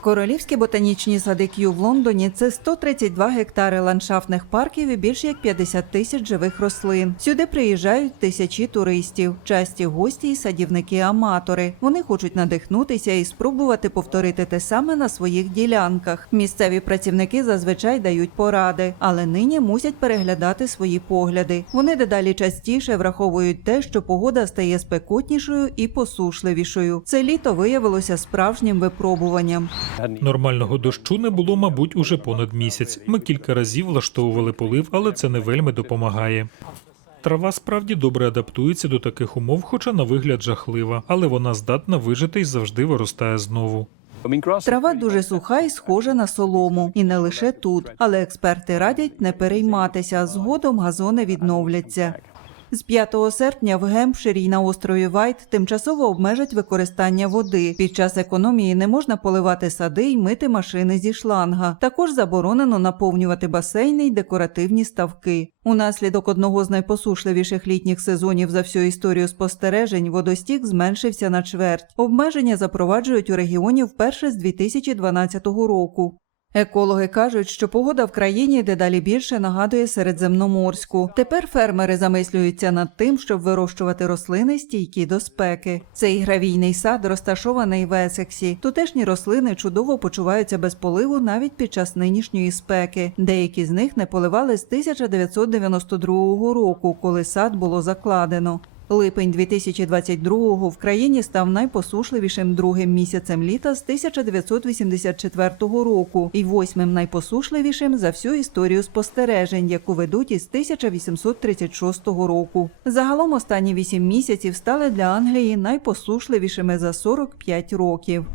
Королівські ботанічні сади К'ю в Лондоні це 132 гектари ландшафтних парків і більше як 50 тисяч живих рослин. Сюди приїжджають тисячі туристів, часті гості і садівники-аматори. Вони хочуть надихнутися і спробувати повторити те саме на своїх ділянках. Місцеві працівники зазвичай дають поради, але нині мусять переглядати свої погляди. Вони дедалі частіше враховують те, що погода стає спекотнішою і посушливішою. Це літо виявилося справжнім випробуванням. Нормального дощу не було, мабуть, уже понад місяць. Ми кілька разів влаштовували полив, але це не вельми допомагає. Трава справді добре адаптується до таких умов, хоча на вигляд жахлива, але вона здатна вижити і завжди виростає знову. Трава дуже суха і схожа на солому, і не лише тут. Але експерти радять не перейматися. Згодом газони відновляться. З 5 серпня в Гемпширі й на острові Вайт тимчасово обмежать використання води. Під час економії не можна поливати сади й мити машини зі шланга. Також заборонено наповнювати басейни й декоративні ставки. Унаслідок одного з найпосушливіших літніх сезонів за всю історію спостережень водостік зменшився на чверть. Обмеження запроваджують у регіоні вперше з 2012 року. Екологи кажуть, що погода в країні дедалі більше нагадує середземноморську. Тепер фермери замислюються над тим, щоб вирощувати рослини стійкі до спеки. Цей гравійний сад розташований в Есексі. Тутешні рослини чудово почуваються без поливу навіть під час нинішньої спеки. Деякі з них не поливали з 1992 року, коли сад було закладено. Липень 2022-го в країні став найпосушливішим другим місяцем літа з 1984 року і восьмим найпосушливішим за всю історію спостережень, яку ведуть із 1836 року. Загалом останні вісім місяців стали для Англії найпосушливішими за 45 років.